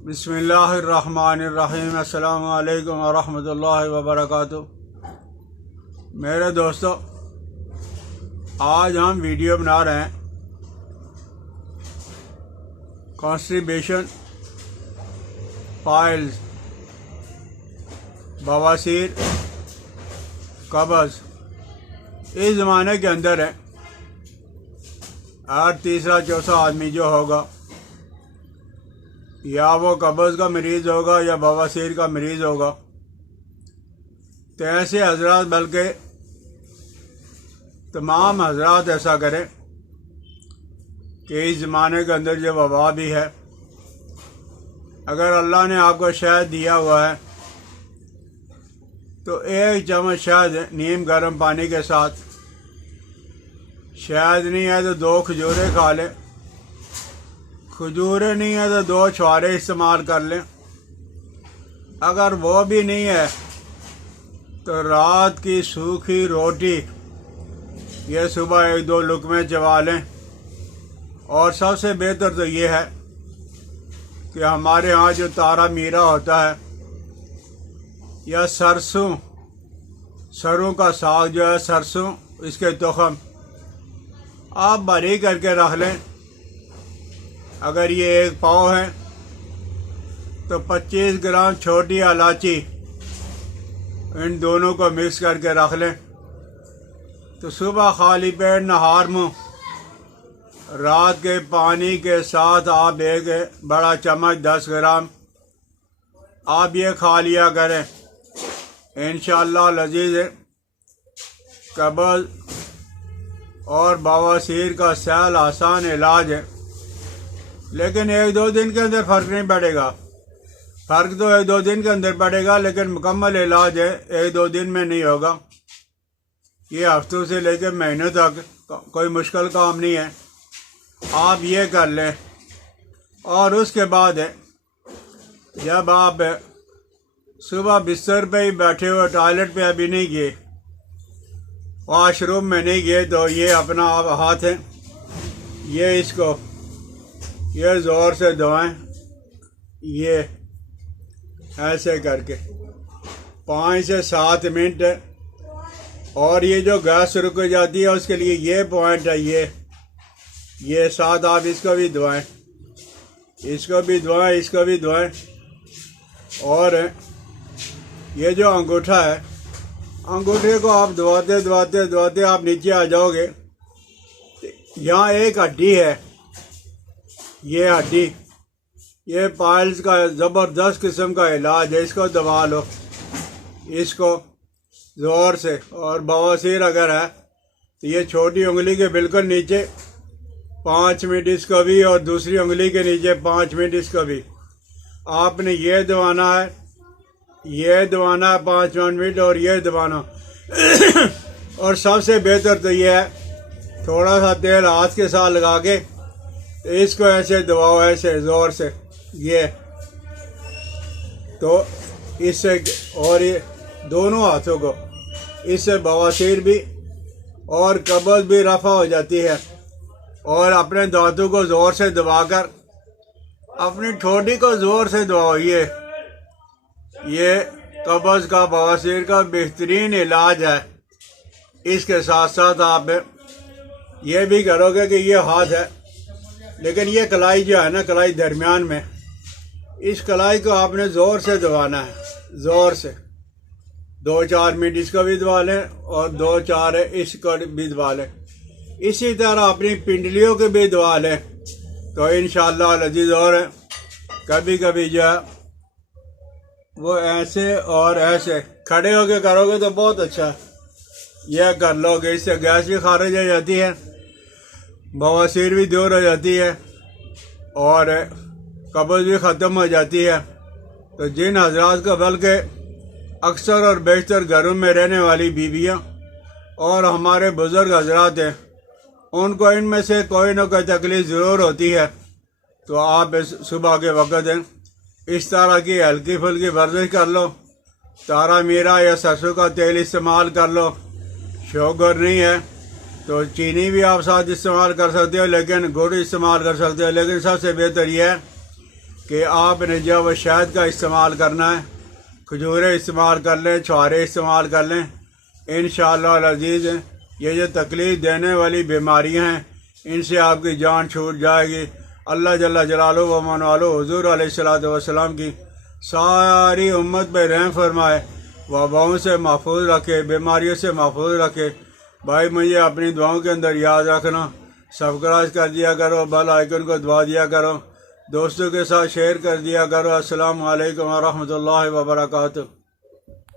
بسم اللہ الرحمن الرحیم۔ السلام علیکم ورحمۃ اللہ وبرکاتہ۔ میرے دوستو، آج ہم ویڈیو بنا رہے ہیں کانسٹیپیشن، پائلز، بواسیر، قبض اس زمانے کے اندر ہے۔ ہر تیسرا چوتھا آدمی جو ہوگا یا وہ قبض کا مریض ہوگا یا بواسیر کا مریض ہوگا، تو ایسے حضرات بلکہ تمام حضرات ایسا کریں کہ اس زمانے کے اندر جو وبا بھی ہے، اگر اللہ نے آپ کو شہد دیا ہوا ہے تو ایک چمچ شہد نیم گرم پانی کے ساتھ، شہد نہیں ہے تو 2 کھجوریں کھا لیں، کھجوریں نہیں ہے تو 2 چھوارے استعمال کر لیں، اگر وہ بھی نہیں ہے تو رات کی سوکھی روٹی یہ صبح 1-2 لقمے چبا لیں۔ اور سب سے بہتر تو یہ ہے کہ ہمارے ہاں جو تارا میرا ہوتا ہے یا سروں کا ساگ جو ہے، سرسوں، اس کے تخم آپ باریک کر کے رکھ لیں۔ اگر یہ 1 پاؤ ہے تو 25 گرام چھوٹی الائچی ان دونوں کو مکس کر کے رکھ لیں، تو صبح خالی پیٹ نہار منہ رات کے پانی کے ساتھ آپ 1 بڑا چمچ 10 گرام آپ یہ کھا لیا کریں۔ انشاءاللہ لذیذ ہے۔ قبض اور بواسیر کا سہل آسان علاج ہے، لیکن 1-2 دن کے اندر فرق نہیں پڑے گا۔ فرق تو 1-2 دن کے اندر پڑے گا، لیکن مکمل علاج ہے 1-2 دن میں نہیں ہوگا۔ یہ ہفتوں سے لے کے مہینوں تک کوئی مشکل کام نہیں ہے، آپ یہ کر لیں۔ اور اس کے بعد جب آپ صبح بستر پہ ہی بیٹھے ہوئے، ٹوائلٹ پہ ابھی نہیں گئے، واش روم میں نہیں گئے، تو یہ اپنا آپ ہاتھ ہے، یہ اس کو یہ زور سے دبائیں، یہ ایسے کر کے 5 سے 7 منٹ۔ اور یہ جو گیس رک جاتی ہے اس کے لیے یہ پوائنٹ ہے، یہ ساتھ آپ اس کو بھی دبائیں، اس کو بھی دبائیں، اس کو بھی دبائیں۔ اور یہ جو انگوٹھا ہے، انگوٹھے کو آپ دباتے آپ نیچے آ جاؤ گے، یہاں ایک ہڈی ہے، یہ ہڈی، یہ پائلز کا زبردست قسم کا علاج ہے، اس کو دبا لو، اس کو زور سے۔ اور بواسیر اگر ہے تو یہ چھوٹی انگلی کے بالکل نیچے 5 منٹ اس کو بھی، اور دوسری انگلی کے نیچے 5 منٹ اس کو بھی آپ نے یہ دبانا ہے، یہ دبانا ہے 5 منٹ، اور یہ دبانا۔ اور سب سے بہتر تو یہ ہے، تھوڑا سا تیل ہاتھ کے ساتھ لگا کے اس کو ایسے دباؤ، ایسے زور سے، یہ تو اس سے، اور یہ دونوں ہاتھوں کو، اس سے بواسیر بھی اور قبض بھی رفع ہو جاتی ہے۔ اور اپنے دانتوں کو زور سے دبا کر اپنی ٹھوڈی کو زور سے دباؤ، یہ قبض کا، بواسیر کا بہترین علاج ہے۔ اس کے ساتھ ساتھ آپ یہ بھی کرو گے کہ یہ ہاتھ ہے، لیکن یہ کلائی جو ہے نا، کلائی درمیان میں، اس کلائی کو آپ نے زور سے دبانا ہے، زور سے 2-4 منٹ اس کو بھی دبا لیں، اور 2-4 اس کو بھی دبا لیں۔ اسی طرح اپنی پنڈلیوں کے بھی دبا لیں، تو انشاءاللہ لذیذ۔ اور کبھی کبھی جو ہے وہ ایسے اور ایسے کھڑے ہو کے کرو گے تو بہت اچھا ہے، یہ کر لو گے، اس سے گیس بھی خارج ہو جاتی ہے، بواسیر بھی دور ہو جاتی ہے، اور قبض بھی ختم ہو جاتی ہے۔ تو جن حضرات کو، بلکہ اکثر اور بیشتر گھروں میں رہنے والی بیویاں اور ہمارے بزرگ حضرات ہیں، ان کو ان میں سے کوئی نہ کوئی تکلیف ضرور ہوتی ہے، تو آپ صبح کے وقت اس طرح کی ہلکی پھلکی ورزش کر لو، تارا میرا یا سرسوں کا تیل استعمال کر لو۔ شوگر نہیں ہے تو چینی بھی آپ ساتھ استعمال کر سکتے ہو، لیکن گڑ استعمال کر سکتے ہو، لیکن سب سے بہتر یہ ہے کہ آپ نے جو وہ شہد کا استعمال کرنا ہے، کھجوریں استعمال کر لیں، چھوارے استعمال کر لیں، انشاءاللہ العزیز یہ جو تکلیف دینے والی بیماریاں ہیں ان سے آپ کی جان چھوٹ جائے گی۔ اللہ جل جلالہ و من والو حضور علیہ الصلوۃ والسلام کی ساری امت پہ رحم فرمائے، وباؤں سے محفوظ رکھے، بیماریوں سے محفوظ رکھے۔ بھائی مجھے اپنی دعاؤں کے اندر یاد رکھنا، سبسکرائب کر دیا کرو، بیل آئیکن کو دبا دیا کرو، دوستوں کے ساتھ شیئر کر دیا کرو۔ السلام علیکم ورحمۃ اللہ وبرکاتہ۔